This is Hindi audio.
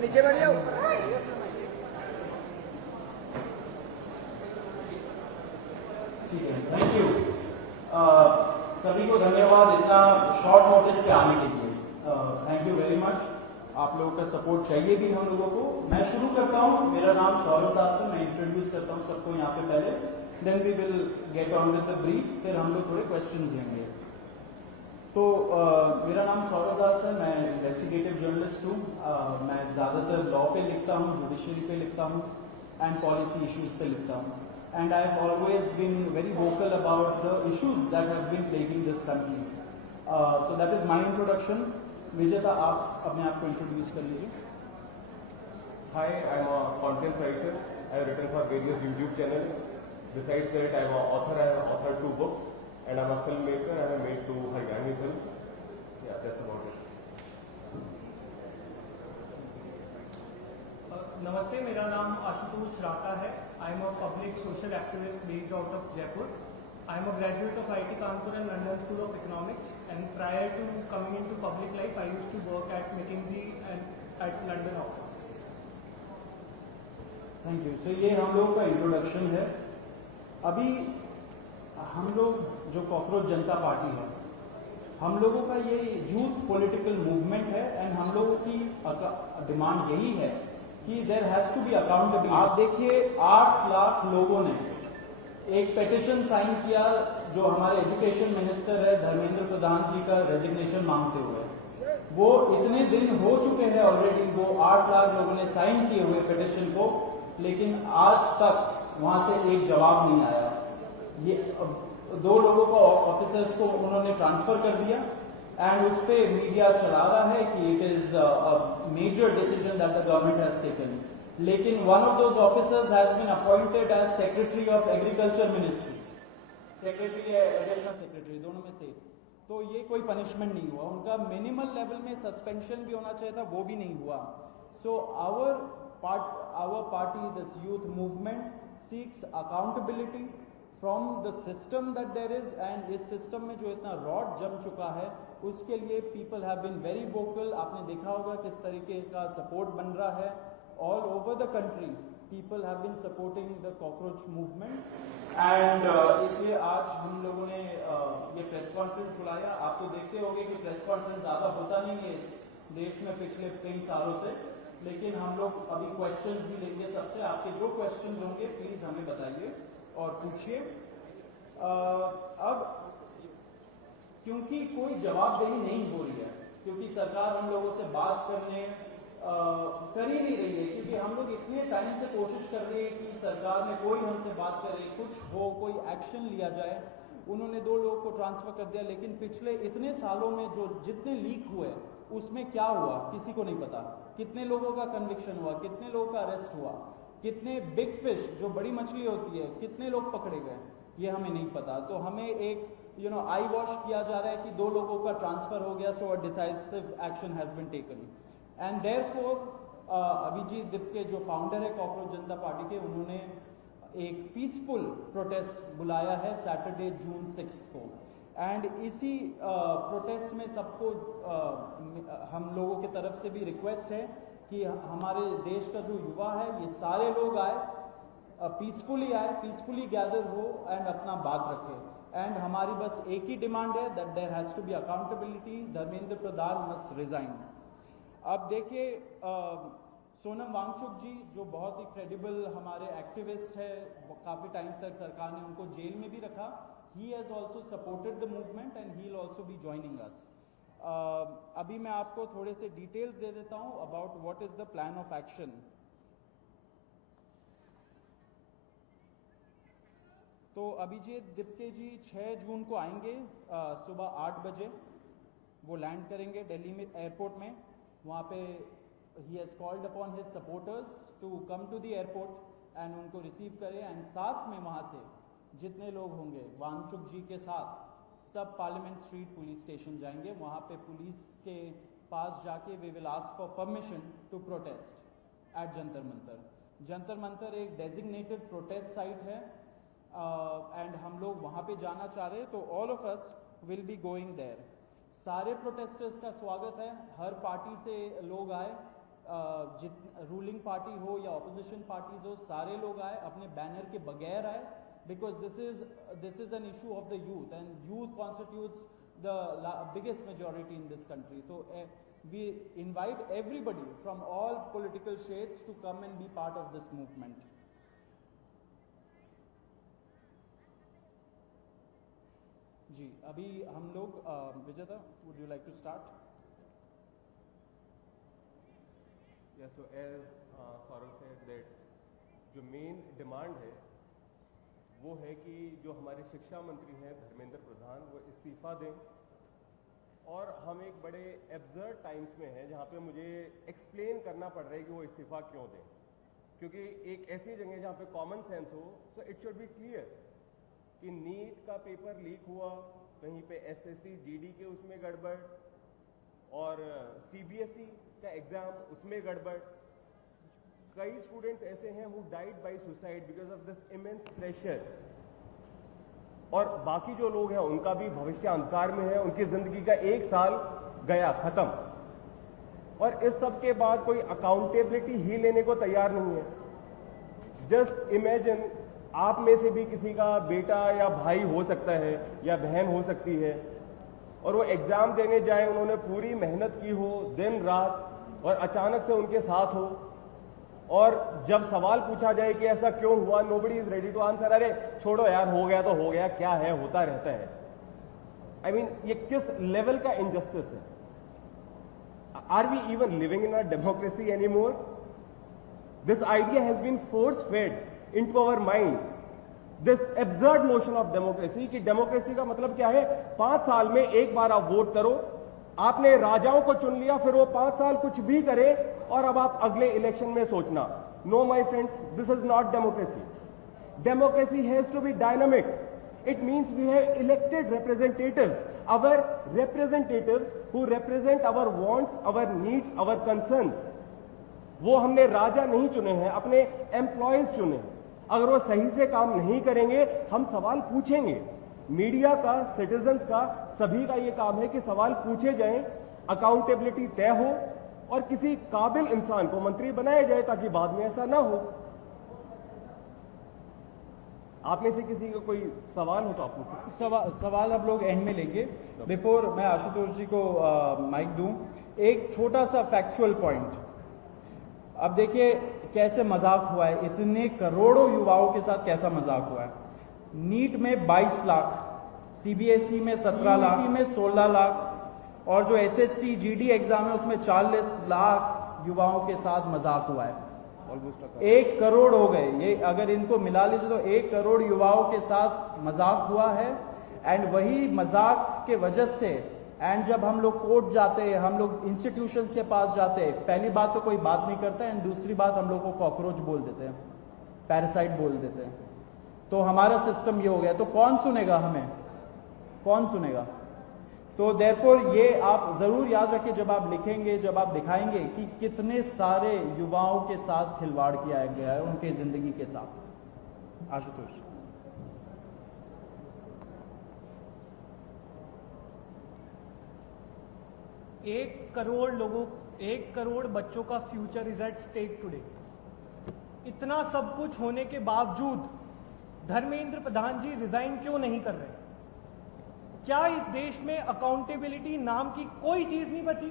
नीचे बैठ जाओ। ठीक है, थैंक यू। सभी को धन्यवाद इतना शॉर्ट नोटिस पे आने के लिए। Thank you very much. आप लोगों का सपोर्ट चाहिए भी हम लोगों को। मैं शुरू करता हूँ। मेरा नाम सौरभ दास है। मैं इंट्रोड्यूस करता हूँ सबको यहाँ पे पहले, then we will get on with the brief, फिर हम लोग थोड़े क्वेश्चंस लेंगे। तो मेरा नाम सौरभ दास है। मैं इन्वेस्टिगेटिव जर्नलिस्ट हूँ। मैं ज़्यादातर लॉ पे लिखता हूँ, जुडिशरी पे लिखता हूँ एंड पॉलिसी इश्यूज पे लिखता हूँ। And I have always been very vocal about the issues that have been plaguing this country. So that is my introduction. Vijeta, आप अपने आप को इंट्रोड्यूस कर लीजिए। Hi, I am a content writer. I have written for various YouTube channels. Besides that, I am an author. I have authored 2 books, and I am a filmmaker. I have made 2 Haryani films. Yeah, that's about it. नमस्ते, मेरा नाम आशुतोष राका है। I am a public social activist based out of Jaipur. I am a graduate of IIT Kanpur and London school of economics, and prior to coming into public life I used to work at McKinsey and at London office. Thank you. So ये हम लोगों का इंट्रोडक्शन है। अभी हम लोग जो कॉकरोच जनता पार्टी है, हम लोगों का ये यूथ पॉलिटिकल मूवमेंट है एंड हम लोगों की डिमांड यही है कि there has to be accountability. आप देखिए 8 लाख लोगों ने एक पेटिशन साइन किया जो हमारे एजुकेशन मिनिस्टर है धर्मेंद्र प्रधान जी का रेजिग्नेशन मांगते हुए। वो इतने दिन हो चुके हैं ऑलरेडी, वो 8 लाख लोगों ने साइन किए हुए पेटिशन को, लेकिन आज तक वहां से एक जवाब नहीं आया। ये 2 लोगों को ऑफिसर्स को उन्होंने ट्रांसफर कर दिया एंड उस पे मीडिया चला रहा है कि it is a major decision that the government has taken. लेकिन one of those officers has been appointed as secretary of agriculture ministry, secretary या एडिशनल सेक्रेटरी, दोनों में से। तो ये कोई पनिशमेंट नहीं हुआ उनका। मिनिमल लेवल में सस्पेंशन भी होना चाहिए था, वो भी नहीं हुआ। So our party, this youth movement, seeks accountability from the system that there is, and इस system में जो इतना रॉड जम चुका है उसके लिए people have been very vocal। आपने देखा होगा किस तरीके का सपोर्ट बन रहा है all over the country। people have been supporting the cockroach movement and इसलिए आज हम लोगों ने ये प्रेस कॉन्फ्रेंस बुलाया। आप तो देखते होंगे कि प्रेस कॉन्फ्रेंस ज़्यादा होता नहीं है इस देश में पिछले कई सालों से, लेकिन हम लोग अभी क्वेश्चंस भी लेंगे सबसे। आपके जो क्वेश्चंस होंगे प्लीज हमें बताइए और पूछिए। अब क्योंकि कोई जवाबदेही नहीं हो रही है, क्योंकि सरकार हम लोगों से बात करने कर ही नहीं रही है, क्योंकि हम लोग इतने टाइम से कोशिश कर रहे हैं कि सरकार में कोई हमसे बात करे, कुछ हो, कोई एक्शन लिया जाए। उन्होंने 2 लोगों को ट्रांसफर कर दिया, लेकिन पिछले इतने सालों में जो जितने लीक हुए उसमें क्या हुआ किसी को नहीं पता। कितने लोगों का कन्विक्शन हुआ, कितने लोगों का अरेस्ट हुआ, कितने बिग फिश जो बड़ी मछली होती है कितने लोग पकड़े गए, ये हमें नहीं पता। तो हमें एक आई वॉश किया जा रहा है कि 2 लोगों का ट्रांसफर हो गया, so a decisive action has been taken. And therefore Abhijit Dipke जो फाउंडर है कॉकरोच जनता पार्टी के, उन्होंने एक पीसफुल प्रोटेस्ट बुलाया है सैटरडे जून 6 को। एंड इसी प्रोटेस्ट में सबको हम लोगों की तरफ से भी रिक्वेस्ट है कि हमारे देश का जो युवा है ये सारे लोग आए, पीसफुली आए, पीसफुली गैदर हो एंड अपना बात रखें। एंड हमारी बस एक ही डिमांड है that there has to be accountability, Dharmendra Pradhan must resign. अब देखिए सोनम वांगचुक जी जो बहुत ही क्रेडिबल हमारे एक्टिविस्ट है, काफ़ी टाइम तक सरकार ने उनको जेल में भी रखा. He has also supported the movement and he will also be joining us. अभी मैं आपको थोड़े से डिटेल्स दे देता हूं about what is the plan of action. तो अभिजीत दिप्ते जी 6 जून को आएंगे सुबह 8 बजे. वो लैंड करेंगे दिल्ली में एयरपोर्ट में. वहाँ पे ही has called upon his supporters to come to the airport and उनको रिसीव करें. एंड साथ में वहाँ से जितने लोग होंगे वांगचुक जी के साथ सब पार्लियामेंट स्ट्रीट पुलिस स्टेशन जाएंगे. वहाँ पे पुलिस के पास जाके we will ask for permission to protest at Jantar Mantar. Jantar Mantar एक डेजिग्नेटेड प्रोटेस्ट साइट है एंड हम लोग वहाँ पे जाना चाह रहे हैं. तो all of us will be going there. सारे प्रोटेस्टर्स का स्वागत है. हर पार्टी से लोग आए, रूलिंग पार्टी हो या ऑपोजिशन पार्टीज हो, सारे लोग आए, अपने बैनर के बगैर आए. Because this is an issue of the youth and youth constitutes the biggest majority in this country. So we invite everybody from all political shades to come and be part of this movement. जी अभी हम लोग विजेता, would you like to start? Yeah, so as Saurav said that जो main demand है वो है कि जो हमारे शिक्षा मंत्री हैं धर्मेंद्र प्रधान वो इस्तीफा दें. और हम एक बड़े एब्सर्ड टाइम्स में हैं जहाँ पे मुझे एक्सप्लेन करना पड़ रहा है कि वो इस्तीफा क्यों दें. क्योंकि एक ऐसी जगह जहाँ पे कॉमन सेंस हो, so it should be clear कि नीट का पेपर लीक हुआ, कहीं पे एसएससी जीडी के उसमें गड़बड़ और सीबीएसई का एग्जाम उसमें गड़बड़. कई स्टूडेंट्स ऐसे हैं who died by suicide because of this immense pressure. और बाकी जो लोग हैं उनका भी भविष्य अंधकार में है. उनकी जिंदगी का 1 साल गया खत्म. और इस सब के बाद कोई अकाउंटेबिलिटी ही लेने को तैयार नहीं है. जस्ट इमेजिन आप में से भी किसी का बेटा या भाई हो सकता है या बहन हो सकती है और वो एग्जाम देने जाए, उन्होंने पूरी मेहनत की हो दिन रात और अचानक से उनके साथ हो और जब सवाल पूछा जाए कि ऐसा क्यों हुआ, nobody is ready to answer. अरे छोड़ो यार, हो गया तो हो गया, क्या है, होता रहता है. आई मीन ये किस लेवल का इनजस्टिस है? Are we even living in a democracy any more? This idea has been force fed into our mind, this absurd notion of democracy कि डेमोक्रेसी का मतलब क्या है? 5 साल में एक बार आप वोट करो, आपने राजाओं को चुन लिया, फिर वो 5 साल कुछ भी करे और अब आप अगले इलेक्शन में सोचना. No my friends, this is not democracy. Democracy has to be dynamic. It means we have elected representatives, our representatives who represent our wants, our needs, our concerns. वो हमने राजा नहीं चुने हैं, अपने एम्प्लॉयज चुने हैं. अगर वो सही से काम नहीं करेंगे हम सवाल पूछेंगे. मीडिया का, सिटीजन्स का, सभी का ये काम है कि सवाल पूछे जाएं, अकाउंटेबिलिटी तय हो और किसी काबिल इंसान को मंत्री बनाया जाए ताकि बाद में ऐसा ना हो. आप में से किसी का कोई सवाल हो तो आप पूछिए. सवाल आप लोग एंड में लेंगे. बिफोर मैं आशुतोष जी को माइक दूं, एक छोटा सा फैक्चुअल पॉइंट. अब देखिए कैसे मजाक हुआ है, इतने करोड़ों युवाओं के साथ कैसा मजाक हुआ है. नीट में 22 लाख, सीबीएसई में 17 लाख, में 16 लाख और जो एसएससी जीडी एग्जाम है उसमें 40 लाख युवाओं के साथ मजाक हुआ है. 1 करोड़ हो गए. ये अगर इनको मिला लीजिए तो 1 करोड़ युवाओं के साथ मजाक हुआ है. एंड वही मजाक के वजह से एंड जब हम लोग कोर्ट जाते हैं, हम लोग इंस्टीट्यूशंस के पास जाते हैं, पहली बात तो कोई बात नहीं करता है एंड दूसरी बात हम लोग को कॉकरोच बोल देते हैं, पैरासाइट बोल देते हैं. तो हमारा सिस्टम ये हो गया. तो कौन सुनेगा हमें, कौन सुनेगा? तो देयरफॉर ये आप जरूर याद रखिए जब आप लिखेंगे, जब आप दिखाएंगे कि कितने सारे युवाओं के साथ खिलवाड़ किया गया है उनके जिंदगी के साथ. आशुतोष. एक करोड़ बच्चों का future is at stake today. इतना सब कुछ होने के बावजूद धर्मेंद्र प्रधान जी रिजाइन क्यों नहीं कर रहे? क्या इस देश में अकाउंटेबिलिटी नाम की कोई चीज नहीं बची?